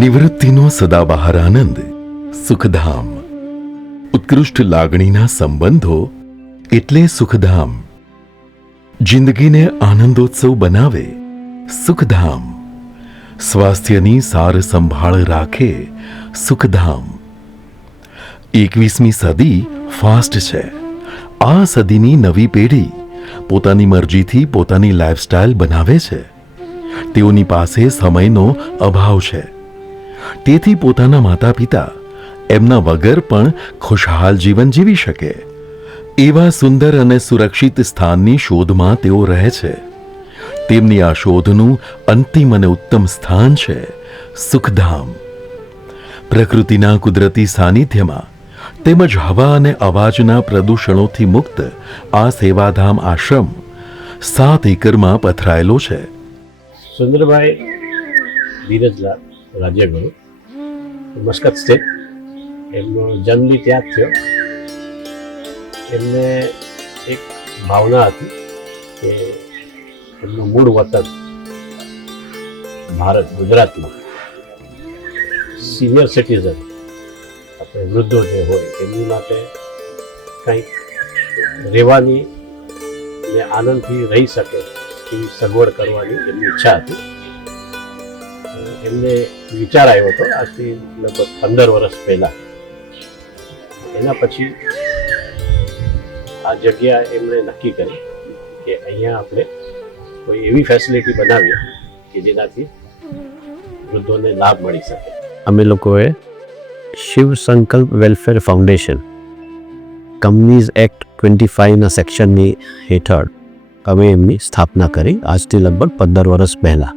નિવૃત્તિનો સદાબહાર આનંદ, સુખધામ. ઉત્કૃષ્ટ લાગણીના સંબંધો એટલે સુખધામ. જિંદગીને આનંદોત્સવ બનાવે સુખધામ. સ્વાસ્થ્યની સાર સંભાળ રાખે સુખધામ. 21મી સદી ફાસ્ટ છે. આ સદીની નવી પેઢી પોતાની મરજીથી પોતાની લાઈફસ્ટાઈલ બનાવે છે. તેઓની પાસે સમયનો અભાવ છે. તેથી પોતાના માતા પિતા એમના વગર પણ ખુશહાલ જીવન જીવી શકે એવા સુંદર અને સુરક્ષિત સ્થાનની શોધમાં તેઓ રહે છે. તેમની આ શોધનું અંતિમ અને ઉત્તમ સ્થાન છે સુખધામ. પ્રકૃતિના કુદરતી સાનિધ્યમાં તેમજ હવા અને અવાજના પ્રદૂષણોથી મુક્ત આ સેવાધામ આશ્રમ 7 એકરમાં પથરાયેલો છે. Sundarbhai Dhirajlal Rajyaguru, Muscat state. એમનો જન્મ ત્યાં જ થયો. એમને એક ભાવના હતી કે એમનું મૂળ વતન ભારત ગુજરાતમાં સિનિયર સિટીઝન આપણે વૃદ્ધો જે હોય એમની માટે કંઈક રહેવાની ને આનંદથી રહી શકે એવી સગવડ કરવાની એમની ઈચ્છા હતી. એમને વિચાર આવ્યો હતો આજથી લગભગ 15 વર્ષ પહેલાં. એના પછી આ જગ્યા એમણે નક્કી કરી કે અહીંયા આપણે કોઈ એવી ફેસિલિટી બનાવીએ કે જેનાથી વૃદ્ધોને લાભ મળી શકે. અમે લોકોએ શિવ સંકલ્પ વેલફેર ફાઉન્ડેશન કંપનીઝ એક્ટ 25ના સેક્શનની હેઠળ અમે એમની સ્થાપના કરી આજથી લગભગ 15 વર્ષ પહેલાં.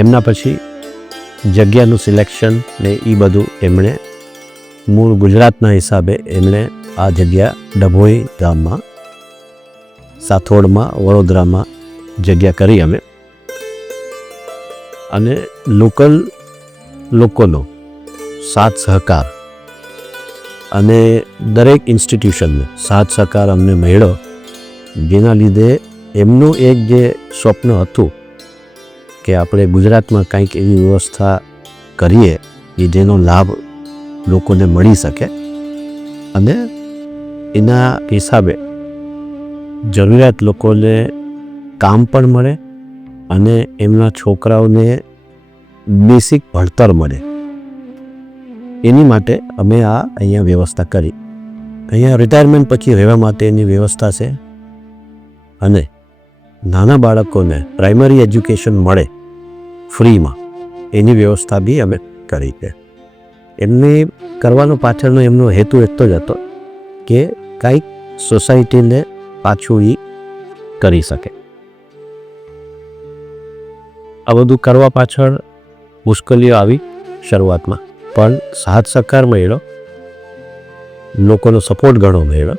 એમના પછી જગ્યાનું સિલેક્શન ને એ બધું એમણે મૂળ ગુજરાતના હિસાબે એમણે આ જગ્યા ડભોઈ ગામમાં, સાથોડમાં, વડોદરામાં જગ્યા કરી અમે. અને લોકલ લોકોનો સાથ સહકાર અને દરેક ઇન્સ્ટિટ્યુશનને સાથ સહકાર અમને મળ્યો, જેના લીધે એમનું એક જે સ્વપ્ન હતું કે આપણે ગુજરાતમાં કંઈક એવી વ્યવસ્થા કરીએ કે જેનો લાભ લોકોને મળી શકે અને એના હિસાબે જરૂરિયાત લોકોને કામ પણ મળે અને એમના છોકરાઓને બેસિક ભણતર મળે. એની માટે અમે આ અહીંયા વ્યવસ્થા કરી. અહીંયા રિટાયરમેન્ટ પછી રહેવા માટેની વ્યવસ્થા છે અને નાના બાળકોને પ્રાઇમરી એજ્યુકેશન મળે ફ્રીમાં એની વ્યવસ્થા બી અમે કરી છે. એમને કરવાનો પાછળનો એમનો હેતુ એટલો જ હતો કે કંઈક સોસાયટીને પાછું એ કરી શકે. આ બધું કરવા પાછળ મુશ્કેલીઓ આવી શરૂઆતમાં, પણ સાથ સહકાર મળ્યો, લોકોનો સપોર્ટ ઘણો મળ્યો.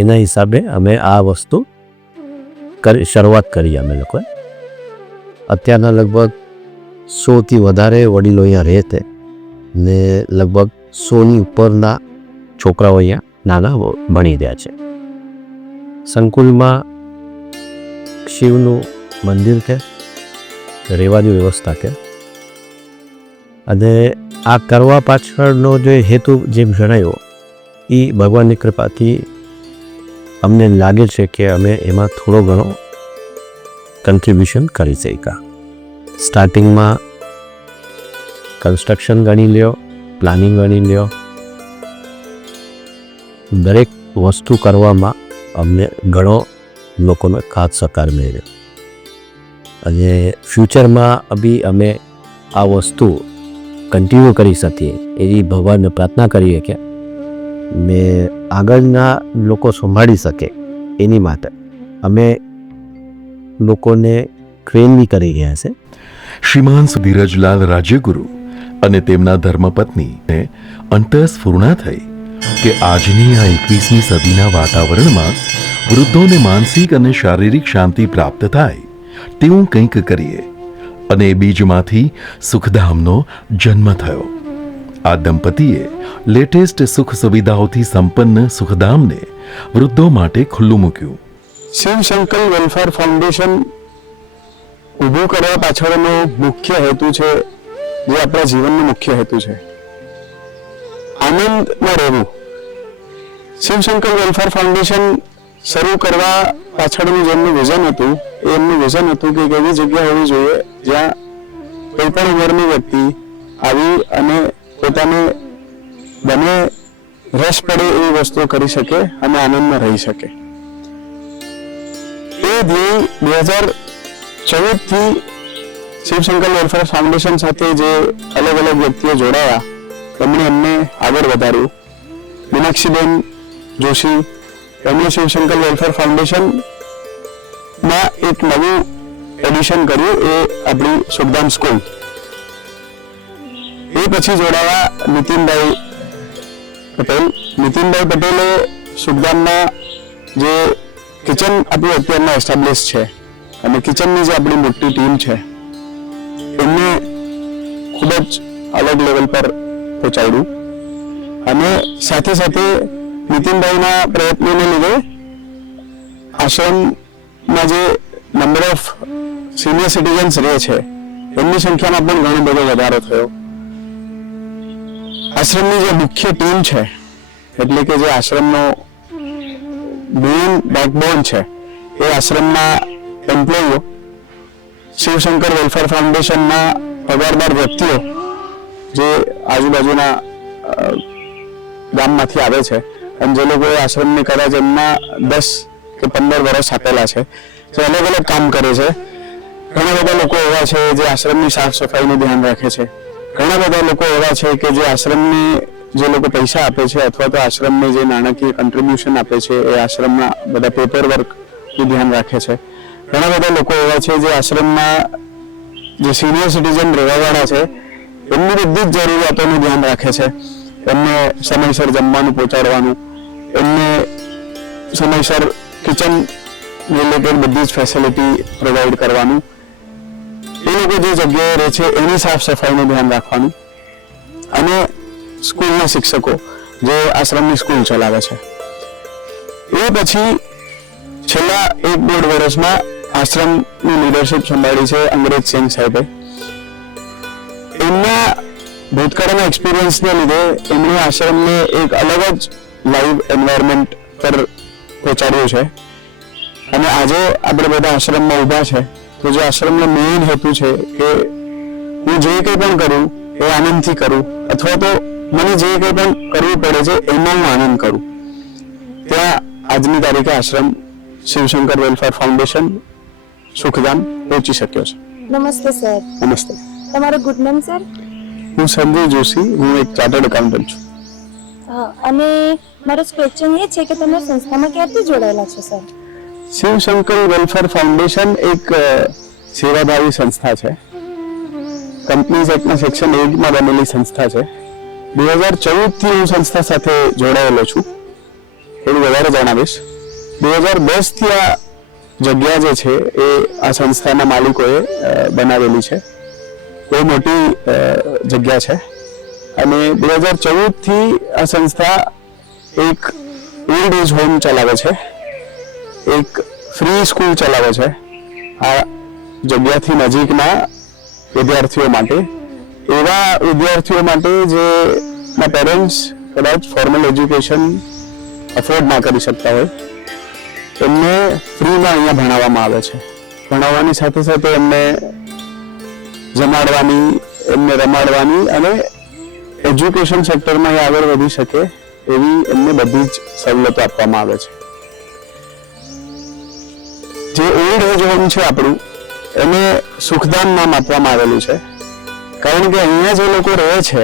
એના હિસાબે અમે આ વસ્તુ શરૂઆત કરી અમે લોકોએ. અત્યારના લગભગ 100થી વધારે વડીલો અહીંયા રહે છે ને લગભગ 100ની ઉપરના છોકરાઓ અહીંયા નાના ભણી રહ્યા છે. સંકુલમાં શિવનું મંદિર છે, રહેવાની વ્યવસ્થા છે. અને આ કરવા પાછળનો જે હેતુ જેમ જણાવ્યો એ ભગવાનની કૃપાથી અમને લાગે છે કે અમે એમાં થોડો ઘણો કન્ટ્રીબ્યુશન કરી શક્યા. સ્ટાર્ટિંગમાં કન્સ્ટ્રક્શન ગણી લ્યો, પ્લાનિંગ ગણી લ્યો, દરેક વસ્તુ કરવામાં અમને ઘણો લોકોનો ખાસ સહકાર મળ્યો. અને ફ્યુચરમાં બી અમે આ વસ્તુ કન્ટિન્યુ કરી શકીએ એવી ભગવાનને પ્રાર્થના કરીએ કે મેં આગળના લોકો સંભાળી શકે એની માટે અમે લોકોને ટ્રેન બી કરી રહ્યા છે. શ્રીમાન ધીરજલાલ રાજ્યગુરુ અને તેમના ધર્મપત્નીને અંતઃસ્ફૂર્ણા થઈ કે આજની આ 21મી સદીના વાતાવરણમાં વૃદ્ધોને માનસિક અને શારીરિક શાંતિ પ્રાપ્ત થાય તેવું કંઈક કરીએ. અને એ બીજમાંથી સુખધામનો જન્મ થયો. આ દંપતીએ લેટેસ્ટ સુખ સુવિધાઓથી સંપન્ન સુખધામને વૃદ્ધો માટે ખુલ્લું મૂક્યું. શિવ સંકલ્પ વેલફેર ફાઉન્ડેશન ઊભું કરવા પાછળનો મુખ્ય હેતુ છે, જે આપણા જીવનનો મુખ્ય હેતુ છે, આનંદમાં રહેવું. શિવશંકર વેલફેર ફાઉન્ડેશન શરૂ કરવા પાછળનું જેમનું વિઝન હતું, એ એમનું વિઝન હતું કે એક એવી જગ્યા હોવી જોઈએ જ્યાં કોઈ પણ ઉંમરની વ્યક્તિ આવી અને પોતાને બને રસ પડે એવી વસ્તુઓ કરી શકે અને આનંદમાં રહી શકે. એ ધ્યેય 2014થી શિવશંકર વેલફેર ફાઉન્ડેશન સાથે જે અલગ અલગ વ્યક્તિઓ જોડાયા, એમણે એમને આગળ વધાર્યું. મીનાક્ષીબેન જોશી, એમણે શિવશંકર વેલફેર ફાઉન્ડેશનમાં એક નવું એડિશન કર્યું, એ આપણી સુખધામ સ્કૂલ. એ પછી જોડાયા નીતિનભાઈ પટેલ. નીતિનભાઈ પટેલે સુખધામમાં જે કિચન આપણું અત્યારના એસ્ટાબ્લિશ છે અને કિચનની જે આપણી મોટી ટીમ છે, એમને ખૂબ જ અલગ લેવલ પર પહોંચાડ્યું. અને સાથે સાથે નીતિનભાઈના પ્રયત્નોને લીધે આશ્રમમાં જે નંબર ઓફ સિનિયર સિટીઝન્સ રહે છે, એમની સંખ્યામાં પણ ઘણો બધો વધારો થયો. આશ્રમની જે મુખ્ય ટીમ છે, એટલે કે જે આશ્રમનો મેઇન બેકબોન છે, એ આશ્રમના એમ્પ્લોયીઓ, શિવશંકર વેલફેર ફાઉન્ડેશનના પગારદાર વ્યક્તિઓ જે આજુબાજુના ગામમાંથી આવે છે અને જે લોકોએ આશ્રમને કદાચ એમના 10 કે 15 વર્ષ આપેલા છે, જે અલગ અલગ કામ કરે છે. ઘણા બધા લોકો એવા છે જે આશ્રમની સાફ સફાઈનું ધ્યાન રાખે છે. ઘણા બધા લોકો એવા છે કે જે આશ્રમને જે લોકો પૈસા આપે છે અથવા તો આશ્રમને જે નાણાકીય કન્ટ્રીબ્યુશન આપે છે, એ આશ્રમના બધા પેપર વર્કનું ધ્યાન રાખે છે. ઘણા બધા લોકો એવા છે જે આશ્રમના જે સિનિયર સિટીઝન રહેવાવાળા છે, એમની બધી જ જરૂરિયાતોનું ધ્યાન રાખે છે. એમને સમયસર જમવાનું પહોંચાડવાનું, એમને સમયસર કિચન રિલેટેડ બધી જ ફેસિલિટી પ્રોવાઈડ કરવાનું, એ લોકો જે જગ્યાએ રહે છે એની સાફ સફાઈનું ધ્યાન રાખવાનું, અને સ્કૂલના શિક્ષકો જે આશ્રમની સ્કૂલ ચલાવે છે. એ પછી છેલ્લા 1-1.5 વર્ષમાં આશ્રમની લીડરશિપ સંભાળી છે અંગ્રેજસિંહ સાહેબે. એમના ભૂતકાળના એક્સપિરિયન્સને લીધે એમણે આશ્રમને એક અલગ જ લાઈવ એન્વાયરમેન્ટ પર પહોંચાડ્યું છે. અને આજે આપણે બધા આશ્રમમાં ઊભા છે, તો જે આશ્રમનો મેઇન હેતુ છે કે હું જે કંઈ પણ કરું એ આનંદથી કરું, અથવા તો મને જે કંઈ પણ કરવું પડે છે એમાં હું આનંદ કરું. ત્યાં આજની તારીખે આશ્રમ શિવશંકર વેલફેર ફાઉન્ડેશન સુખધામ પહોંચી શક્યો છે. નમસ્તે સર. નમસ્તે. તમારું ગુડ નેમ સર? હું સંજય જોશી, હું એક ચાર્ટર્ડ એકાઉન્ટન્ટ છું. હા, અને મારો ક્વેશ્ચન એ છે કે તમે સંસ્થામાં ક્યારથી જોડાયેલા છો સર? શિવશંકર વેલફેર ફાઉન્ડેશન એક સેવાભાવી સંસ્થા છે. કંપનીઝ એક્ટના સેક્શન 8માં બનેલી સંસ્થા છે. 2014થી હું સંસ્થા સાથે જોડાયેલો છું. થોડું વધારે જણાવીશ. 2010થી આ જગ્યા જે છે એ આ સંસ્થાના માલિકોએ બનાવેલી છે. બહુ મોટી જગ્યા છે. અને 2014થી આ સંસ્થા એક ઓલ્ડ એજ હોમ ચલાવે છે, એક ફ્રી સ્કૂલ ચલાવે છે આ જગ્યાથી નજીકના વિદ્યાર્થીઓ માટે. એવા વિદ્યાર્થીઓ માટે જેના પેરેન્ટ્સ કદાચ ફોર્મલ એજ્યુકેશન અફોર્ડ ના કરી શકતા હોય, એમને ફ્રીમાં અહીંયા ભણાવવામાં આવે છે. ભણાવવાની સાથે સાથે એમને જમાડવાની, એમને રમાડવાની અને એજ્યુકેશન સેક્ટરમાં એ આગળ વધી શકે એવી એમને બધી જ સવલતો આપવામાં આવે છે. જે ઓલ્ડ એજ હોમ છે આપણું, એને સુખધામ નામ આપવામાં આવેલું છે, કારણ કે અહીંયા જે લોકો રહે છે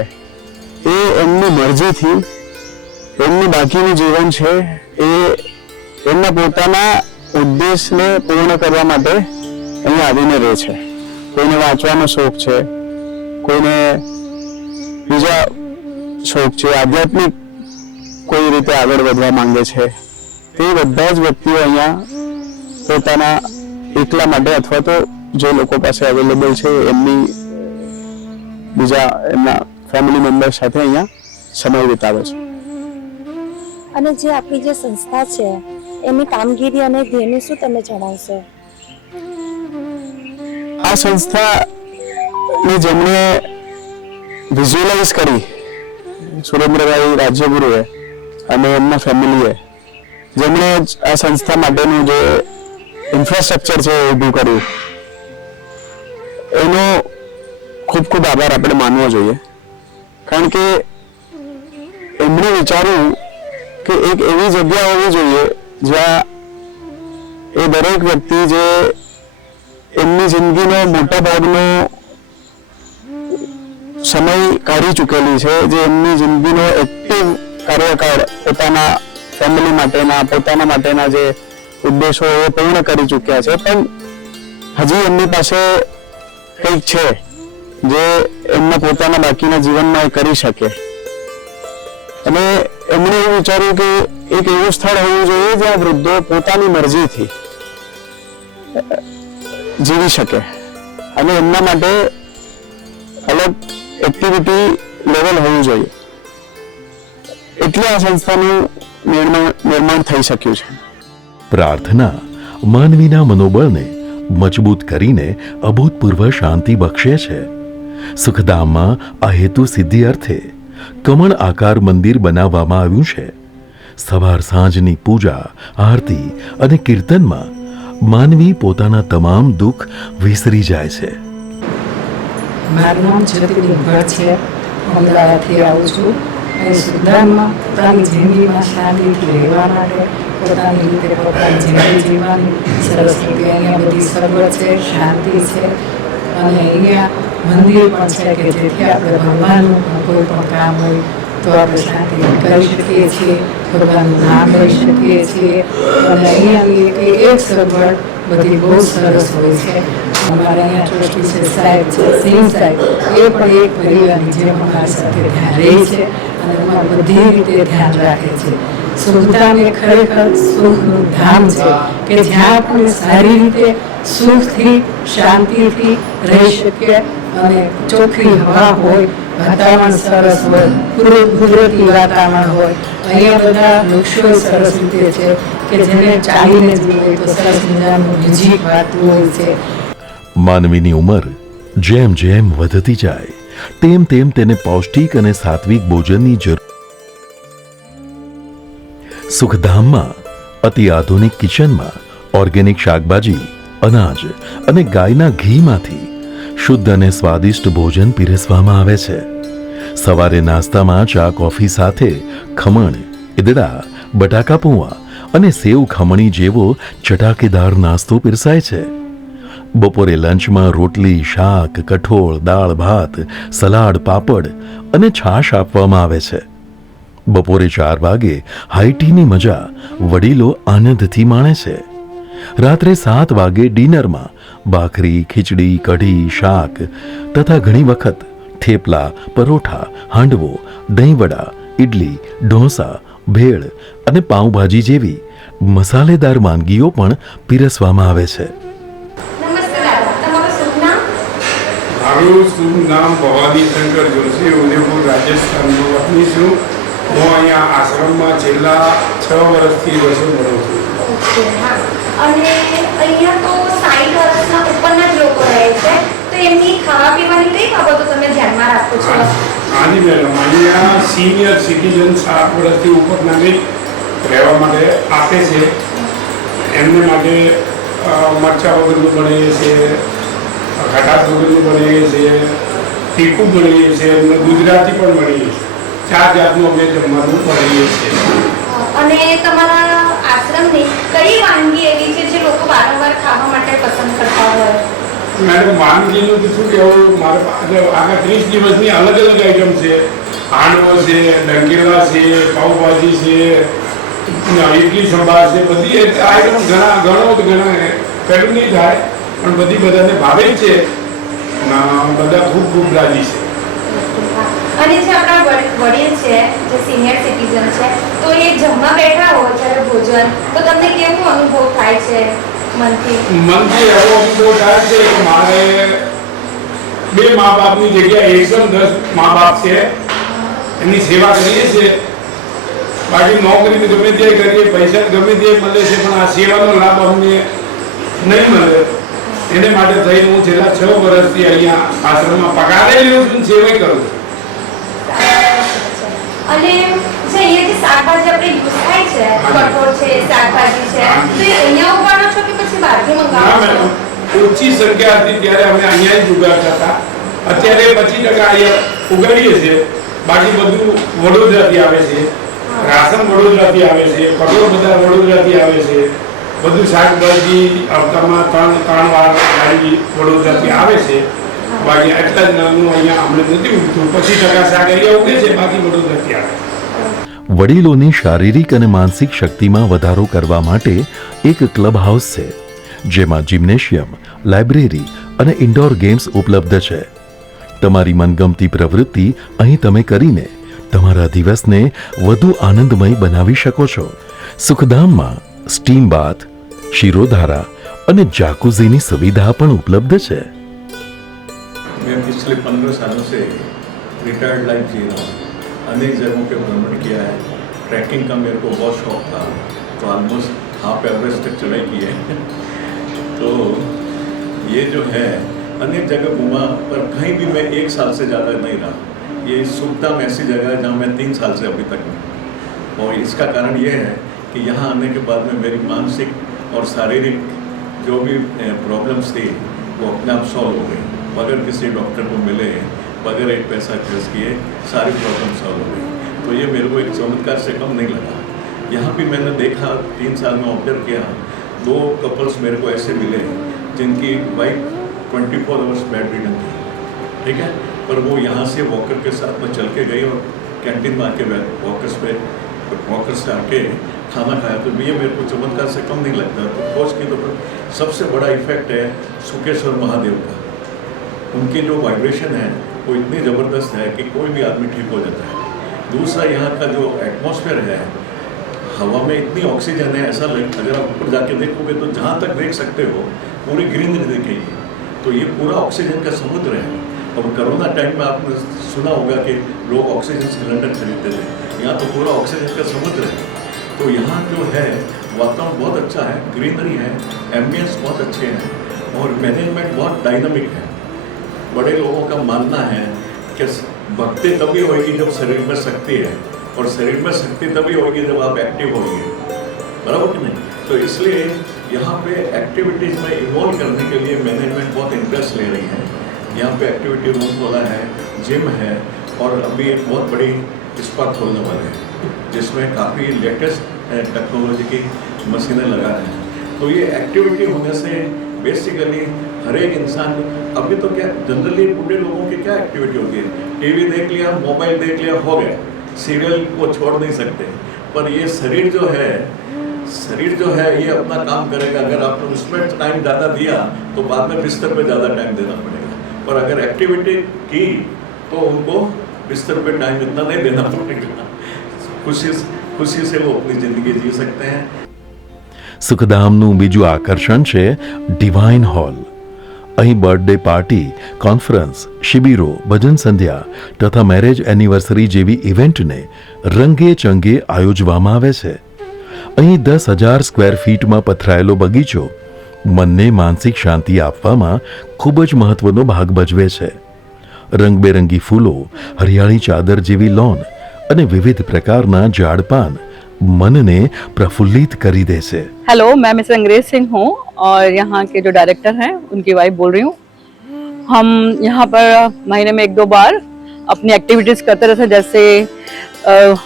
એ એમની મરજીથી એમનું બાકીનું જીવન છે એ એમના પોતાના ઉદ્દેશને પૂર્ણ કરવા માટે અહીંયા આવીને રહે છે. કોઈને વાંચવાનો શોખ છે, કોઈને બીજા શોખ છે, આધ્યાત્મિક કોઈ રીતે આગળ વધવા માંગે છે, તે બધા જ વ્યક્તિઓ અહીંયા પોતાના એકલા માટે અથવા તો જે લોકો પાસે અવેલેબલ છે એમની બીજા એમના ફેમિલી મેમ્બર સાથે અહીંયા સમય વિતાવે છે. અને જે આપણી જે સંસ્થા છે એની કામગીરી અને ધ્યેયને શું તમે જણાવશો? આ આ સંસ્થાને જેમણે વિઝ્યુઅલાઇઝ કરી સુરેન્દ્રભાઈ રાજ્યગુરુએ અને એમના ફેમિલીએ, જેમણે આ સંસ્થા માટેનું જે ઇન્ફ્રાસ્ટ્રક્ચર છે એ ઊભું કર્યું, એનો ખૂબ ખૂબ આભાર આપણે માનવો જોઈએ. કારણ કે એમણે વિચાર્યું કે એક એવી જગ્યા હોવી જોઈએ જ્યાં એ દરેક વ્યક્તિ જે એમની જિંદગીનો મોટા ભાગનો સમય કાઢી ચૂકેલી છે, જે એમની જિંદગીનો એક્ટિવ કાર્યકાળ પોતાના ફેમિલી માટેના, પોતાના માટેના જે ઉદ્દેશો એ પૂર્ણ કરી ચૂક્યા છે, પણ હજી એમની પાસે કંઈક છે જે એમના પોતાના બાકીના જીવનમાં એ કરી શકે. અને એમણે એવું વિચાર્યું કે એક એવું સ્થળ હોવું જોઈએ જ્યાં વૃદ્ધો પોતાની મરજીથી જીવી શકે અને એમના માટે અલગ એક્ટિવિટી લેવલ હોવું જોઈએ. એટલે આ સંસ્થાનું નિર્માણ થઈ શક્યું છે. પ્રાર્થના માનવીના મનોબળને મજબૂત કરીને અભૂતપૂર્વ શાંતિ બક્ષે છે. સુખધામમાં આ હેતુ સિદ્ધિ અર્થે કમળ આકાર મંદિર બનાવવામાં આવ્યું છે. સવાર સાંજની પૂજા, આરતી અને કીર્તનમાં માનવી પોતાના તમામ દુઃખ વિસરી જાય છે. મારું નામ જ્યોતિબેન ભટ્ટ છે. અમદાવાદથી આવું છું. અહીં સુખધામમાં પોતાની જિંદગીમાં શાંતિથી રહેવા માટે, પોતાની રીતે પોતાની જિંદગી જીવવાની સરસ રીતે અહીંયા બધી સગવડ છે, શાંતિ છે. અને અહીંયા મંદિર પણ છે કે જેથી આપણે ભગવાનનું કોઈ પણ કામ હોય તો આપણે શાંતિથી કરી શકીએ છીએ, ભગવાનનું નામ લઈ શકીએ છીએ. અને અહીંયાની એક સગવડ બધી બહુ સરસ હોય છે. અમારે અહીંયા ટ્રસ્ટી છે સાહેબ છે, સિંહ સાહેબ, એ પણ એક પરિવારની જેમ અમારી સાથે ધ્યાન રહે છે અને અમારું બધી રીતે ધ્યાન રાખે છે. સુખધામ એ ખરેખર સુખનું ધામ છે કે જ્યાં આપણે સારી રીતે સુખથી શાંતિથી રહી શકીએ અને ચોખ્ખી હવા હોય, વાતાવરણ સરસ હોય, કુદરતી વાતાવરણ હોય. અહીંયા બધા વૃક્ષો સરસ રીતે છે કે જેને ચાલીને જવું હોય તો સરસ મજાનું મ્યુઝિક વાગતું હોય છે. માનવીની ઉંમર જેમ જેમ વધતી જાય તેમ તેમ તેને પૌષ્ટિક અને સાત્વિક ભોજનની જરૂર. સુખધામમાં અતિ આધુનિક કિચનમાં ઓર્ગેનિક શાકભાજી, અનાજ અને ગાયના ઘીમાંથી શુદ્ધ અને સ્વાદિષ્ટ ભોજન પીરસવામાં આવે છે. સવારે નાસ્તામાં ચા કોફી સાથે ખમણ, ઈદડા, બટાકા પૌવા અને સેવ ખમણી જેવો ચટાકેદાર નાસ્તો પીરસાય છે. બપોરે લંચમાં રોટલી, શાક, કઠોળ, દાળ ભાત, સલાડ, પાપડ અને છાશ આપવામાં આવે છે. બપોરે 4 વાગે હાઈટીની મજા વડીલો આનંદથી માણે છે. રાત્રે 7 વાગે ડિનરમાં ભાખરી, ખીચડી, કઢી, શાક તથા ઘણી વખત થેપલા, પરોઠા, હાંડવો, દહીંવડા, ઇડલી, ઢોસા, ભેળ અને પાઉંભાજી જેવી મસાલેદાર વાનગીઓ પણ પીરસવામાં આવે છે. મારું શુભ નામ ભવાદી શંકર જોશી, ઉદયપુર, રાજસ્થાનનો વતની છું. હું અહીંયા આશ્રમમાં છેલ્લા 6 વર્ષથી રસોઈ ભણું છું. અને અહીંયા તો 60 વર્ષના ઉપરના જ લોકો રહે છે, તો એમની ખાવા પીવાની કઈ બાબતો તમે ધ્યાનમાં રાખો છો? હાજી મેડમ, અહીંયા સિનિયર સિટીઝન 60 વર્ષથી ઉપરના બી રહેવા માટે આપે છે. એમને માટે મરચાં વગરનું બનાવીએ છીએ, ખટાશ વગરનું બનાવીએ છીએ, તીખું બનાવીએ છીએ, એમને ગુજરાતી પણ બનાવીએ છીએ. 4 જાતનું અમે જમવાનું બનાવીએ છીએ. અને તમારા આશ્રમની કઈ વાનગી એવી છે જે લોકો વારંવાર ખાવા માટે પસંદ કરતા હોય? મેડમ, વાનગીનું તો શું કહેવું, મારે આગળ 30 દિવસની અલગ અલગ આઈટમ છે. હાંડવો છે, ડંકેલા છે, પાઉંભાજી છે, ઇડલી સંભાર છે, બધી આઈટમ ઘણો પેલું નહીં થાય પણ બધી બધાને ભાવે જ છે. બધા ખૂબ ખૂબ રાજી છે. અને જે આપણા વડીલ છે, જે સિનિયર સિટીઝન છે, તો એ જમવા બેઠા હોય ત્યારે ભોજન, તો તમને કેવું અનુભવ થાય છે મનથી એવો અનુભવ થાય છે કે મારે 2 મા બાપની જગ્યાએ 110 મા બાપ છે, એમની સેવા કરીએ છીએ. બાકી નોકરી ગમે તે કરીએ, પૈસા ગમે તે મળે છે, પણ આ સેવાનો લાભ અમને નહીં મળે. એને માટે થઈને હું છેલ્લા 6 વર્ષથી અહીંયા આશ્રમમાં પગારે લેવું છું, સેવાય કરું છું. અને જે અહીંયા જે શાકભાજી આપણે યુઝ થાય છે, કઠોળ છે, શાકભાજી છે, તો એ અહીંયા ઉગાડો છો કે પછી બહારથી ના મંગાવો છો? મેડમ, ઓછી સંખ્યા હતી ત્યારે અમે અહીંયા જ ઉગાડતા હતા. અત્યારે 25% અહીંયા ઉગાડીએ છીએ. બાકી બધું વડોદરાથી આવે છે, રાશન વડોદરાથી આવે છે, કઠોળ બધા વડોદરાથી આવે છે, બધું શાકભાજી હપ્તામાં 3 વાર ગાડી વડોદરાથી આવે છે. બાકી એટલા જ નાનું અહીંયા અમને નથી ઉગતું. 25% શાક અહીંયા ઉગે છે, બાકી વડોદરાથી આવે છે. વડીલોની શારીરિક અને માનસિક શક્તિમાં વધારો કરવા માટે એક ક્લબ હાઉસ છે, જેમાં જિમ્નેશિયમ, લાઇબ્રેરી અને ઇન્ડોર ગેમ્સ ઉપલબ્ધ છે. તમારી મનગમતી પ્રવૃત્તિ અહીં તમે કરીને તમારા દિવસને વધુ આનંદમય બનાવી શકો છો. સુખધામમાં સ્ટીમ બાથ, શિરોધારા અને જાકુઝીની સુવિધા પણ ઉપલબ્ધ છે. मैं पिछले 15 सालों से रिटायर्ड लाइफ जी रहा हूँ. अनेक जगहों पे भ्रमण किया है. ट्रैकिंग का मेरे को बहुत शौक था, तो ऑलमोस्ट हाफ एवरेस्ट तक चढ़ाई की है. तो ये जो है अनेक जगह घूमा, पर कहीं भी मैं 1 साल से ज़्यादा नहीं रहा. ये सुखधाम ऐसी जगह है जहाँ मैं 3 साल से अभी तक हूँ. और इसका कारण ये है कि यहाँ आने के बाद में मेरी मानसिक और शारीरिक जो भी प्रॉब्लम्स थी वो अपने आप सॉल्व हो गई. बगैर किसी डॉक्टर को मिले, बगैर एक पैसा खर्च किए, सारी प्रॉब्लम सॉल्व हो गई. तो ये मेरे को एक चमत्कार से कम नहीं लगा. यहाँ भी मैंने देखा, 3 साल में ऑब्जर्व किया, 2 कपल्स मेरे को ऐसे मिले जिनकी वाइफ 24 आवर्स बेड रिडन थी, ठीक है, पर वो यहाँ से वॉकर के साथ में चल के गई और कैंटीन में आके वॉकर से आके खाना खाया. तो ये मेरे को चमत्कार से कम नहीं लगता. तो खोज की तो सबसे बड़ा इफेक्ट है सुकेश्वर महादेव का. उनकी जो वाइब्रेशन है वो इतनी ज़बरदस्त है कि कोई भी आदमी ठीक हो जाता है. दूसरा, यहाँ का जो एटमॉस्फेयर है, हवा में इतनी ऑक्सीजन है, ऐसा अगर आप ऊपर जाके देखोगे तो जहाँ तक देख सकते हो पूरी ग्रीनरी दिखेगी. तो ये पूरा ऑक्सीजन का समुद्र है. और कोरोना टाइम में आपने सुना होगा कि लोग ऑक्सीजन सिलेंडर खरीदते थे. यहाँ तो पूरा ऑक्सीजन का समुद्र है. तो यहाँ जो है वातावरण बहुत अच्छा है, ग्रीनरी है, एम्बियंस बहुत अच्छे हैं और मैनेजमेंट बहुत डायनामिक है. बड़े लोगों का मानना है कि भक्ति तभी होगी जब शरीर में शक्ति है, और शरीर में शक्ति तभी होगी जब आप एक्टिव होंगे, बराबर कि नहीं. तो इसलिए यहाँ पे एक्टिविटीज़ में इन्वॉल्व करने के लिए मैनेजमेंट बहुत इंटरेस्ट ले रही है. यहाँ पे एक्टिविटी रूम खोला है, जिम है, और अभी एक बहुत बड़ी स्पा खोलने वाले हैं जिसमें काफ़ी लेटेस्ट टेक्नोलॉजी की मशीनें लगा रहे हैं. तो ये एक्टिविटी होने से बेसिकली हर एक इंसान, अभी तो क्या जनरली बूढ़े लोगों की क्या एक्टिविटी होती है, टीवी देख लिया, मोबाइल देख लिया, हो गया, सीरियल को छोड़ नहीं सकते. पर ये शरीर जो है ये अपना काम करेगा. अगर आपने उसमें टाइम ज़्यादा दिया तो बाद में बिस्तर पे ज़्यादा टाइम देना पड़ेगा. पर अगर एक्टिविटी की तो उनको बिस्तर पे टाइम इतना नहीं देना पड़ेगा. खुशी से वो अपनी ज़िंदगी जी सकते हैं. સુખધામનું બીજું આકર્ષણ છે ડિવાઇન હોલ. અહીં બર્થડે પાર્ટી, કોન્ફરન્સ, શિબિરો, ભજન સંધ્યા તથા મેરેજ એનિવર્સરી જેવી ઇવેન્ટને રંગે ચંગે આયોજવામાં આવે છે. અહીં 10,000 સ્ક્વેર ફીટમાં પથરાયેલો બગીચો મનને માનસિક શાંતિ આપવામાં ખૂબ જ મહત્વનો ભાગ ભજવે છે. રંગબેરંગી ફૂલો, હરિયાળી ચાદર જેવી લોન અને વિવિધ પ્રકારના ઝાડપાન मनने प्रफुल्लित करी दे से. हेलो, मैं मिस अंग्रेज सिंह हूँ और यहाँ के जो डायरेक्टर हैं उनकी वाइफ बोल रही हूँ. हम यहाँ पर महीने में 1-2 बार अपनी एक्टिविटीज़ करते रहते हैं, जैसे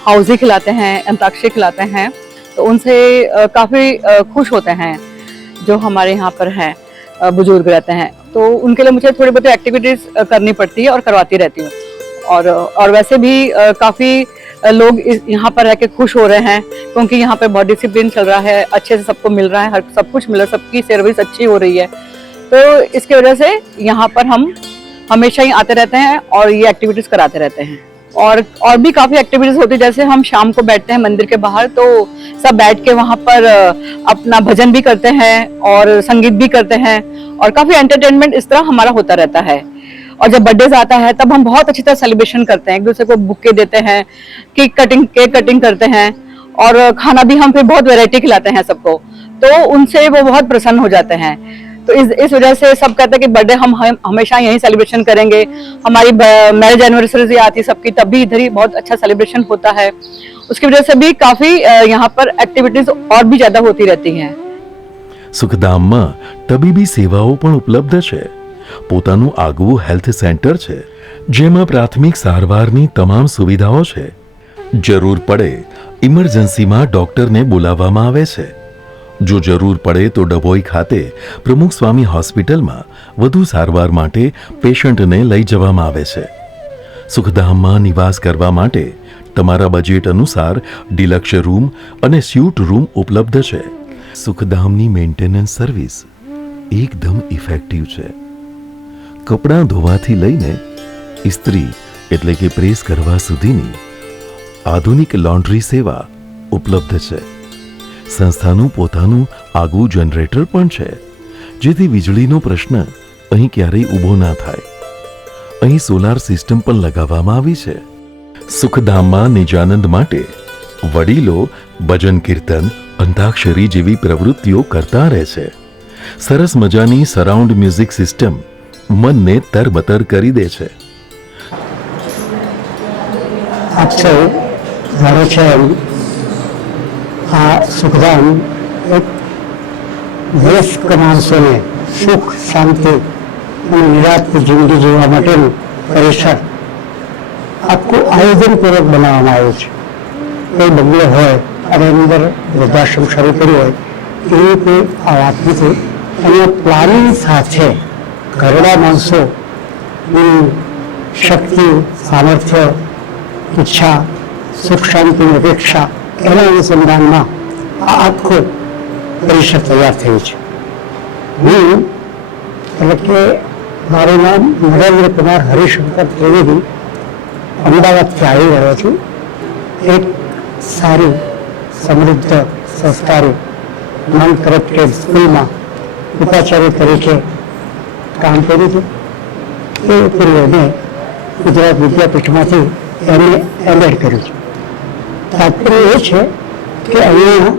हाउजी खिलाते हैं, अंताक्षरी खिलाते हैं. तो उनसे काफ़ी खुश होते हैं जो हमारे यहाँ पर हैं बुजुर्ग रहते हैं. तो उनके लिए मुझे थोड़ी बहुत एक्टिविटीज़ करनी पड़ती है और करवाती रहती हूँ. और वैसे भी काफ़ी लोग यहाँ पर रह के खुश हो रहे हैं क्योंकि यहाँ पे बहुत डिसिप्लिन चल रहा है, अच्छे से सबको मिल रहा है, हर सब कुछ मिल रहा है, सबकी सर्विस अच्छी हो रही है. तो इसकी वजह से यहाँ पर हम हमेशा ही आते रहते हैं और ये एक्टिविटीज़ कराते रहते हैं. और भी काफ़ी एक्टिविटीज़ होती है, जैसे हम शाम को बैठते हैं मंदिर के बाहर, तो सब बैठ के वहाँ पर अपना भजन भी करते हैं और संगीत भी करते हैं और काफ़ी एंटरटेनमेंट इस तरह हमारा होता रहता है. और जब बर्थडे आता है तब हम बहुत अच्छी तरह सेलिब्रेशन करते हैं, एक दूसरे को बुके देते हैं, केक कटिंग करते हैं और खाना भी हम फिर बहुत वैरायटी खिलाते हैं सबको. तो उनसे वो बहुत प्रसन्न हो जाते हैं. तो इस वजह से सब कहते हैं कि बर्थडे हम हमेशा यहीं सेलिब्रेशन करेंगे। हमारी मैरिज एनिवर्सरी आती है सबकी, तब भी इधर ही बहुत अच्छा सेलिब्रेशन होता है। उसकी वजह से भी काफी यहाँ पर एक्टिविटीज और भी ज्यादा होती रहती हैं। સુખધામમાં તબીબી સેવાઓ પણ ઉપલબ્ધ છે. પોતાનું આગવું હેલ્થ સેન્ટર છે, જેમાં પ્રાથમિક સારવારની તમામ સુવિધાઓ છે. જરૂર પડે ઇમરજન્સીમાં ડોક્ટરને બોલાવવામાં આવે છે. જો જરૂર પડે તો ડભોઈ ખાતે પ્રમુખ સ્વામી હોસ્પિટલમાં વધુ સારવાર માટે પેશન્ટને લઈ જવામાં આવે છે. સુખધામમાં નિવાસ કરવા માટે તમારા બજેટ અનુસાર ડિલક્સ રૂમ અને સ્યુટ રૂમ ઉપલબ્ધ છે. સુખધામની મેન્ટેનન્સ સર્વિસ એકદમ ઇફેક્ટિવ છે. કપડાં ધોવાથી લઈને ઇસ્ત્રી એટલે કે પ્રેસ કરવા સુધીની આધુનિક લોન્ડ્રી સેવા ઉપલબ્ધ છે. સંસ્થાનું પોતાનું આગવું જનરેટર પણ છે, જેથી વીજળીનો પ્રશ્ન અહીં ક્યારેય ઊભો ના થાય. અહીં સોલાર સિસ્ટમ પણ લગાવવામાં આવી છે. સુખધામમાં નિજાનંદ માટે વડીલો ભજન કીર્તન, અંતાક્ષરી જેવી પ્રવૃત્તિઓ કરતા રહે છે. સરસ મજાની સરાઉન્ડ મ્યુઝિક સિસ્ટમ મનને તરબતર કરી દે છે. આપ સૌ જાણો છો એમ આ સુખધામ એક વયસ્ક માણસોને સુખ, શાંતિ અને નિરાંતની જિંદગી જીવવા માટેનું પરિસર આખું આયોજનપૂર્વક બનાવવામાં આવ્યું છે. કોઈ બંગલો હોય અને એની અંદર વૃદ્ધાશ્રમ શરૂ કર્યું હોય એવી કોઈ આ વાત નથી. અને પ્લાનિંગ સાથે ઘરડા માણસોની શક્તિ, સામર્થ્ય, ઈચ્છા, સુખ શાંતિની અપેક્ષા એના અનુસંધાનમાં આ આખું પરિસર તૈયાર થયું છે. હું એટલે કે મારું નામ નરેન્દ્ર કુમાર હરિશંકર ત્રિવેદી અમદાવાદથી આવી રહ્યો છું. એક સારી, સમૃદ્ધ, સંસ્કારી, નોન કરપ્ટેડ સ્કૂલમાં ઉપાચાર્ય તરીકે કામ કર્યું હતું. એ પૂર્વે મેં ગુજરાત વિદ્યાપીઠમાંથી એમએડ કર્યું છે. તાત્પર્ય એ છે કે અહીંયા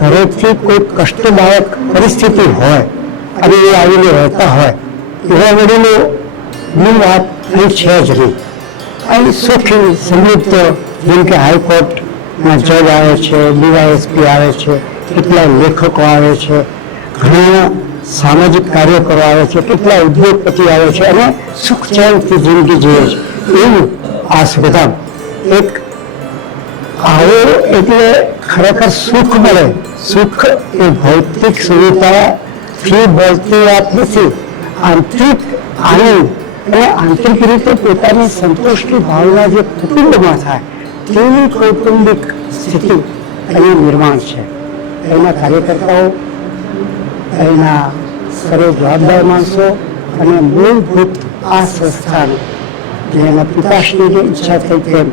ઘરેથી કોઈ કષ્ટદાયક પરિસ્થિતિ હોય અને એ આવીને રહેતા હોય એવા વડીલોની વાત અહીં છે જ નહીં. અહીં સુખી, સમૃદ્ધ, જેમ કે હાઈકોર્ટના જજ આવે છે, ડીવાયએસપી આવે છે, કેટલા લેખકો આવે છે, ઘણા સામાજિક કાર્યકરો આવે છે, કેટલા ઉદ્યોગપતિ આવે છે અને સુખ ચેનથી જિંદગી જીવે છે. એવું આ સુખધામ એક આવો એટલે ખરેખર સુખ મળે. સુખ એ ભૌતિક સુવિધાથી મળતી વાત નથી. આંતરિક આનંદ અને આંતરિક રીતે પોતાની સંતોષની ભાવના જે કુટુંબમાં થાય તેવી કૌટુંબિક સ્થિતિ એનું નિર્માણ છે. એના કાર્યકર્તાઓ, એના સર્વ જવાબદાર માણસો અને મૂળભૂત આ સંસ્થાને જેના પિતાશ્રીની ઈચ્છા થઈ તેમ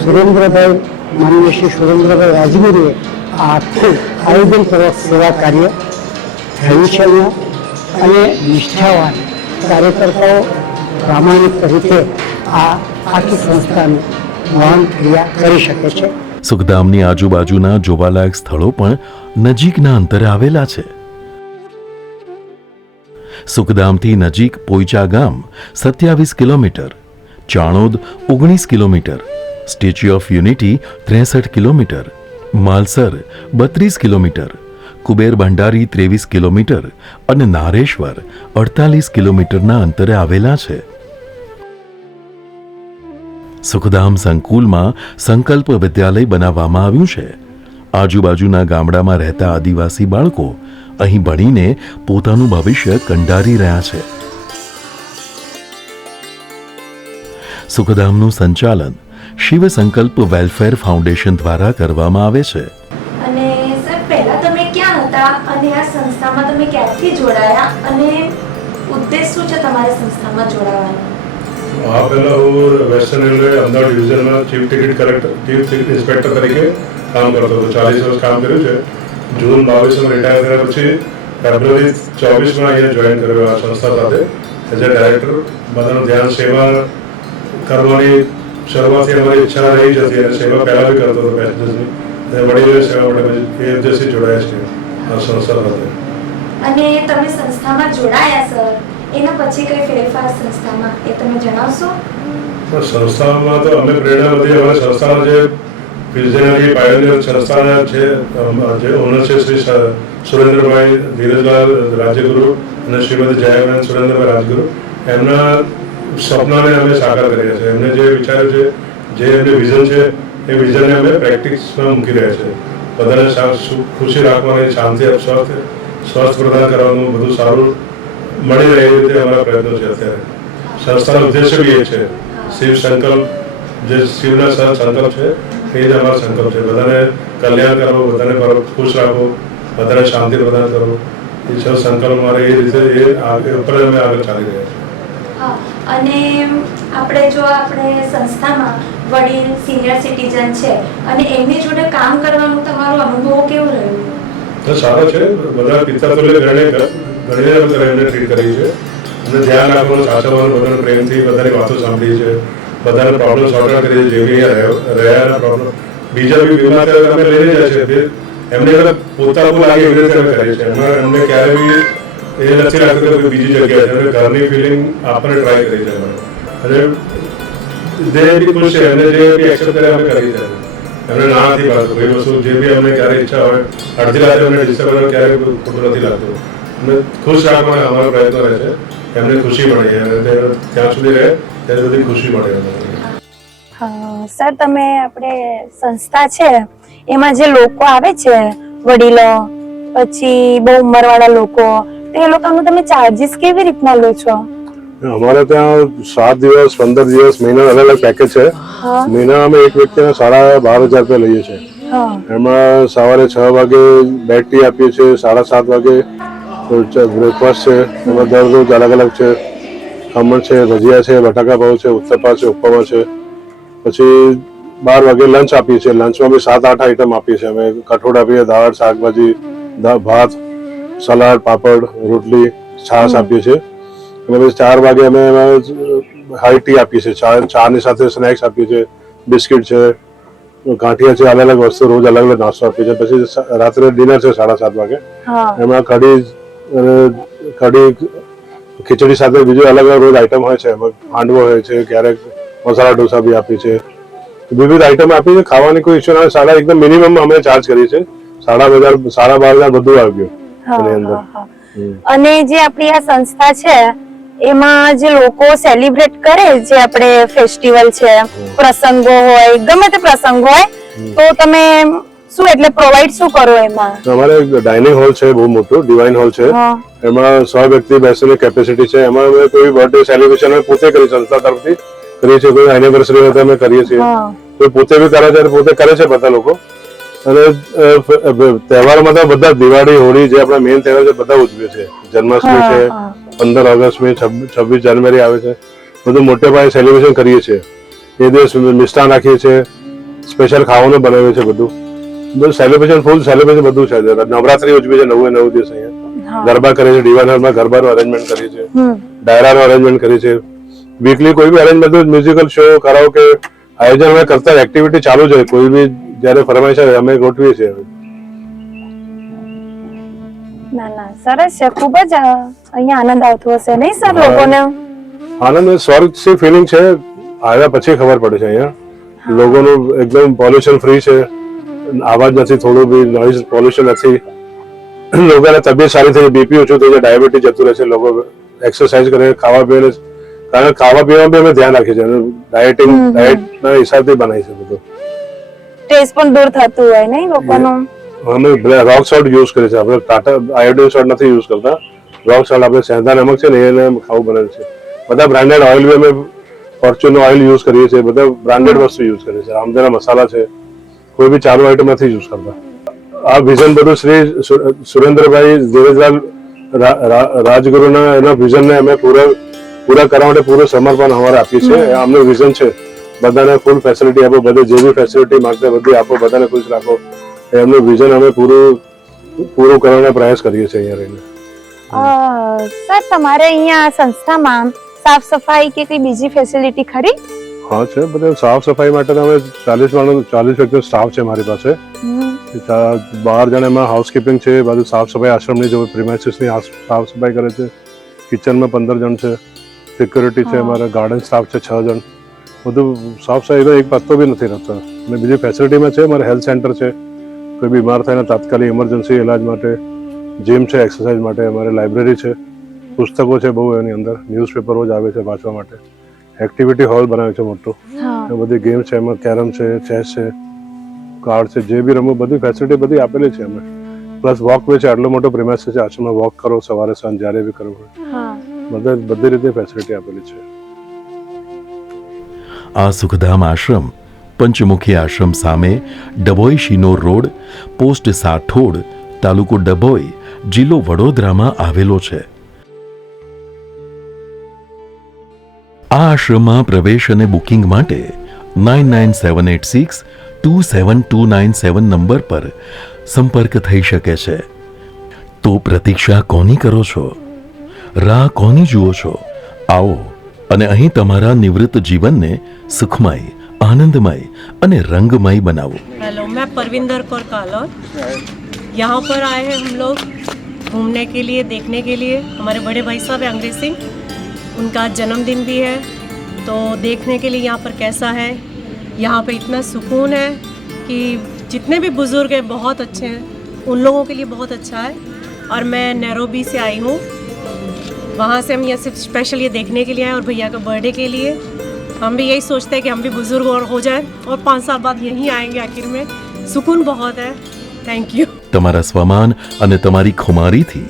સુરેન્દ્રભાઈ, માનનીય શ્રી સુરેન્દ્રભાઈ રાજગીરીએ આ આખું આયોજનપૂર્વક સેવા કાર્ય થયું છે અહીંયા. અને નિષ્ઠાવાન કાર્યકર્તાઓ પ્રામાણિક રીતે આ આખી સંસ્થાની વહન ક્રિયા કરી શકે છે. સુખધામની આજુબાજુના જોવાલાયક સ્થળો પણ નજીકના અંતરે આવેલા છે. સુખધામથી નજીક પોઈચા ગામ 27 kilometre, Chanod 19 kilometre, Statue of Unity 63 kilometre, Malsar 32 kilometre, Kuber Bhandari 23 kilometre અને નારેશ્વર 48 કિલોમીટરના અંતરે આવેલા છે. સુખધામ સંકુલમાં સંકલ્પ વિદ્યાલય બનાવવામાં આવ્યું છે. આજુબાજુના ગામડામાં રહેતા આદિવાસી બાળકો અહીં ભણીને પોતાનું ભવિષ્ય કંડારી રહ્યા છે. સુખધામનું સંચાલન શિવ સંકલ્પ વેલફેર ફાઉન્ડેશન દ્વારા કરવામાં આવે છે. અને સર, પહેલા તમે ક્યાં હતા અને આ સંસ્થામાં તમે ક્યારથી જોડાયા અને ઉદ્દેશ શું છે તમારી સંસ્થામાં જોડાવાનો? આ પહેલાં હું વેસ્ટર્ન રેલવે અમદાવાદ ડિવિઝનમાં ચીફ ટિકિટ ઇન્સ્પેક્ટર તરીકે કામ કરતો હતો. 40 વર્ષ કામ કર્યું છે. જૂન 22માં રિટાયર કર્યા પછી ફેબ્રુઆરી 24માં અહીંયા જોઈન કર્યો આ સંસ્થા સાથે એઝ અ ડાયરેક્ટર. બધાનું ધ્યાન સેવા કરવાની શરૂઆતથી અમારી ઈચ્છા રહી જ હતી અને સેવા પહેલાં બી કરતો હતો પેસેન્જર્સની. અને વડીલોની સેવા માટે એ ઉદ્દેશથી જોડાયા છે આ સંસ્થા સાથે. અને તમે સંસ્થામાં જોડાયા સર, એના પછી કઈ ફેરફાર સંસ્થામાં એ તમે જણાવશો? સંસ્થામાં તો અમે પ્રેરણા બધી અમારી સંસ્થાના જે વિઝનરી પાયોનિયર સંસ્થાના છે, જે ઓનર છે શ્રી સુરેન્દ્રભાઈ ધીરજલાલ રાજ્યગુરુ અને શ્રીમતી જયાબેન સુરેન્દ્રભાઈ રાજગુરુ, એમના સપનાને અમે સાકાર કર્યા છે. એમને જે વિચાર્યું છે, જે એમને વિઝન છે, એ વિઝનને અમે પ્રેક્ટિસમાં મૂકી રહ્યા છે. બધાને ખુશી રાખવાની, શાંતિ, સ્વાસ્થ્ય પ્રદાન કરવાનું, બધું સારું મળી રહે એ રીતે અમારા પ્રયત્નો છે. અત્યારે સંસ્થાનો ઉદ્દેશ્ય બી એ છે, શિવ સંકલ્પ, જે શિવના સંકલ્પ છે એ જ અમારો સંકલ્પ છે. બધાને કલ્યાણ કરવો, બધાને ખુશ રાખવો, બધાને શાંતિ પ્રદાન કરવો, એ સૌ સંકલ્પ મારે એ રીતે એ ઉપર અમે આગળ ચાલી રહ્યા છીએ. અને આપણે સંસ્થામાં વડીલ સિનિયર સિટીઝન છે અને એમની જોડે કામ કરવાનું તમારો અનુભવ કેવો રહ્યો? તો સારો છે. બધા પિતાતુલ્ય ઘણીને એમને ટ્રીટ કરી છે. એમને ધ્યાન રાખવાનું, સાચવવાનું, બધાને પ્રેમથી બધાની વાતો સાંભળી છે, બધાને પ્રોબ્લેમ સોર્ટ આઉટ કરી છે. જે બી રહ્યા પ્રોબ્લેમ બીજા બી બીમાર અમે લઈને જાય છે, એમને પોતાનું લાગે એવી રીતે અમે કરીએ છીએ. એમને ક્યારે બી એ નથી લાગતું કે બીજી જગ્યાએ છે. ઘરની ફિલિંગ આપણને ટ્રાય કરી છે અને જે બી ખુશ છે એમને જે બી એક્સેપ્ટ કરે અમે કરી છે. એમને ના નથી પાડતું કોઈ વસ્તુ, જે બી અમને ક્યારે ઈચ્છા હોય અડધી રાતે અમને ડિસ્ટર્બ ક્યારે ખોટું નથી લાગતું. અમને ખુશ રાખવાના અમારો પ્રયત્ન રહે છે. એમને ખુશી મળે અને ત્યાં સુધી રહે ત્યાં સુધી ખુશી મળે. સર, તમે આપણે સંસ્થા છે એમાં જે લોકો આવે છે, વડીલો પછી બહુ ઉંમરવાળા લોકો, તો એ લોકોનું તમે ચાર્જીસ કેવી રીતના લો છો? અમારે ત્યાં 7 દિવસ, 15 દિવસ, મહિના અલગ અલગ પેકેજ છે. મહિના અમે એક વ્યક્તિને 12,500 રૂપિયા લઈએ છીએ. એમાં સવારે 6 વાગે બેડ ટી આપીએ છીએ, 7:30 વાગે બ્રેકફાસ્ટ છે. એમાં દર રોજ અલગ અલગ છે. ખમણ છે, ભજીયા છે, બટાકા પાઉં છે, ઉત્તપા છે, ઉપમા છે. પછી 12 વાગે લંચ આપીએ છીએ. લંચમાં બી 7-8 આઈટમ આપીએ છીએ. અમે કઠોળ આપીએ, દાળ, શાકભાજી, ભાત, સલાડ, પાપડ, રોટલી, છાશ આપીએ છીએ. અને પછી 4 વાગે અમે હાઈ ટી આપીએ છીએ. ચાની સાથે સ્નેક્સ આપીએ છીએ, બિસ્કિટ છે, ગાંઠિયા છે, અલગ અલગ વસ્તુ રોજ અલગ અલગ નાસ્તો આપીએ છીએ. પછી રાત્રે ડિનર છે 7:30 વાગે. એમાં કઢી, ખીચડી સાથે બીજું અલગ અલગ રોજ આઈટમ હોય છે. એમાં હાંડવો હોય છે, ક્યારેક મસાલા ઢોસા બી આપીએ છીએ. વિવિધ આઈટમ આપીએ છીએ. ખાવાની કોઈ ઇશ્યુ ના. એકદમ મિનિમમ અમે ચાર્જ કરીએ છીએ. 12,500 બધું આવી ગયું એની અંદર. અને જે આપણી આ સંસ્થા છે એમાં જે લોકો સેલિબ્રેટ કરે, જે આપણે ફેસ્ટિવલ છે, પ્રસંગો હોય, ગમે તે પ્રસંગ હોય, તો તમે શું એટલે પ્રોવાઈડ શું કરો એમાં? અમારે ડાઇનિંગ હોલ છે, બહુ મોટું ડિવાઇન હોલ છે. એમાં 100 વ્યક્તિ બેસવાની કેપેસિટી છે. એમાં અમે કોઈ બર્થડે સેલિબ્રેશન અમે પોતે કરી સંસ્થા તરફથી કરીએ છીએ. કોઈ એનિવર્સરી હોય તો અમે કરીએ છીએ. કોઈ પોતે બી કરે છે, પોતે કરે છે બધા લોકો. અને તહેવારોમાં તો બધા દિવાળી, હોળી જે આપણા મેઇન તહેવાર છે બધા ઉજવે છે. જન્માષ્ટમી છે, 15 ઓગસ્ટમી, 26 જાન્યુઆરી આવે છે. બધું મોટે પાયે સેલિબ્રેશન કરીએ છીએ. એ દિવસ મિષ્ટાન રાખીએ છીએ, સ્પેશિયલ ખાવાનું બનાવીએ છીએ. બધું સેલિબ્રેશન, ફૂલ સેલિબ્રેશન બધું છે. નવરાત્રી ઉજવીએ છીએ 9 દિવસ. અહીંયા ગરબા કરીએ છીએ. ડિવાઇન હોલમાં ગરબાનું અરેન્જમેન્ટ કરીએ છીએ, ડાયરાનું અરેન્જમેન્ટ કરીએ છીએ. વીકલી કોઈ બી અરેન્જમેન્ટ, મ્યુઝિકલ શો, કરાઓકે આયોજન અમે કરતા એક્ટિવિટી ચાલુ છે. કોઈ બી જ્યારે ફરમાઈશ આવે અમે ગોઠવીએ છીએ. ના, સરસ છે. ખૂબ જ અહીંયા આનંદ આવતો હશે નહીં સર લોકોને? આનંદ, સ્વર્ગ થી ફિલિંગ છે. આવ્યા પછી ખબર પડે છે. અહીંયા લોકોનું એકદમ પોલ્યુશન ફ્રી છે. આવાજ નથી, થોડું બી નોઇઝ પોલ્યુશન નથી. લોકોને તબિયત સારી થઈ, બીપી ઓછું થઈ જાય, ડાયાબિટીસ જતું રહે છે. લોકો એક્સરસાઇઝ કરે, ખાવા પીવાને, કારણ ખાવા પીવામાં બી અમે ધ્યાન રાખીએ છીએ. ડાયટના હિસાબથી બનાવી છે બધું. સ્ટ્રેસ પણ દૂર થતું હોય નહીં લોકોનું? અમે રોક સોલ્ટ યુઝ કરીએ છીએ. આપણે ટાટા આયોડિન સોલ્ટ નથી યુઝ કરતા. રોક સોલ્ટ આપણે સેંધા નમક છે ને એને ખાવું બને છે. બધા બ્રાન્ડેડ ઓઇલ બી અમે ફોર્ચ્યુન ઓઇલ યુઝ કરીએ છીએ. બધા બ્રાન્ડેડ વસ્તુ યુઝ કરીએ છીએ. રામદેવના મસાલા છે. કોઈ બી ચાલુ આઈટમ નથી યુઝ કરતા. આ વિઝન બધું શ્રી સુરેન્દ્રભાઈ ધીરજલાલ રાજગુરુના એના વિઝનને અમે પૂરા કરવા માટે પૂરું સમર્પણ અમારે આપીએ છીએ. આમનું વિઝન છે બધાને ફૂલ ફેસિલિટી આપો, બધે જે બી ફેસિલિટી માંગતા બધી આપો, બધાને ખુશ રાખો. એમનું વિઝન અમે પૂરું કરવાનો પ્રયાસ કરીએ છીએ અહીંયા રહીને. સર, તમારે અહીંયા સંસ્થામાં સાફ સફાઈ કે કઈ બીજી ફેસિલિટી ખરી? હા છે. બધા સાફ સફાઈ માટે અમે 40 વ્યક્તિનો સ્ટાફ છે મારી પાસે. બહાર જાણે એમાં હાઉસકીપિંગ છે, બાજુ સાફ સફાઈ આશ્રમની જો પ્રિમાઇસીસની સાફ સફાઈ કરે છે, કિચનમાં 15 જણ છે, સિક્યુરિટી છે, અમારા ગાર્ડન સ્ટાફ છે 6 જણ, બધું સાફ સફાઈ તો એક પત્તો બી નથી રહેતો. અને બીજી ફેસિલિટીમાં છે અમારે હેલ્થ સેન્ટર છે, કોઈ બીમાર થાય ને તાત્કાલિક ઇમરજન્સી ઇલાજ માટે, જીમ છે એક્સરસાઇઝ માટે, અમારે લાઇબ્રેરી છે, પુસ્તકો છે બહુ એની અંદર, ન્યૂઝપેપર જ આવે છે વાંચવા માટે, એક્ટિવિટી હોલ બનાવ્યો છે મોટો, એ બધી ગેમ છે એમાં, કેરમ છે, ચેસ છે, કાર્ડ છે, જે બી રમવું બધી ફેસિલિટી બધી આપેલી છે અમે. પ્લસ વોક વે છે, આટલો મોટો પ્રિમાઇસ છે, આશ્રમમાં વોક કરો સવારે સાંજ જ્યારે બી કરવું હોય, બધી રીતે ફેસિલિટી આપેલી છે. આ સુખધામ આશ્રમ પંચમુખી આશ્રમ સામે ડભોઈ શિનોર રોડ, પોસ્ટ સાઠોડ, તાલુકો ડભોઈ, જિલ્લો વડોદરામાં આવેલો છે. આ આશ્રમમાં પ્રવેશ અને બુકિંગ માટે 9978627297 નંબર પર સંપર્ક થઈ શકે છે. તો પ્રતીક્ષા કોની કરો છો? રાહ કોની જુઓ છો? આવો અને અહીં તમારા નિવૃત્ત જીવનને સુખમય, आनंदमय અને रंगमय बनाओ. हेलो, मैं परविंदर कौर कालौर. यहाँ पर आए हैं हम लोग घूमने के लिए, देखने के लिए. हमारे बड़े भाई साहब हैं अंग्रेज सिंह, उनका जन्मदिन भी है, तो देखने के लिए यहाँ पर कैसा है. यहाँ पे इतना सुकून है कि जितने भी बुज़ुर्ग हैं बहुत अच्छे हैं, उन लोगों के लिए बहुत अच्छा है. और मैं नैरोबी से आई हूँ, वहाँ से हम यहाँ सिर्फ स्पेशल ये देखने के लिए आए और भैया का बर्थडे के लिए. हम भी यही सोचते हैं कि हम भी बुजुर्ग और हो जाए और 5 साल बाद यहीं आएंगे. आखिर में सुकून बहुत है. Thank you. તમારા સ્વમાન અને તમારી ખુમારીથી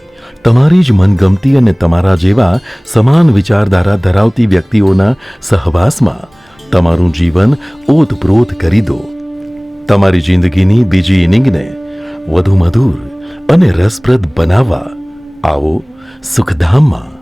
તમારી જ મનગમતી અને તમારા જેવા સમાન વિચારધારા ધરાવતી વ્યક્તિઓના સહવાસમાં તમારું જીવન ઓતપ્રોત કરી દો. તમારી જિંદગીની બીજી ઇનિંગને વધુ મધુર અને રસપ્રદ બનાવવા આવો સુખધામમાં.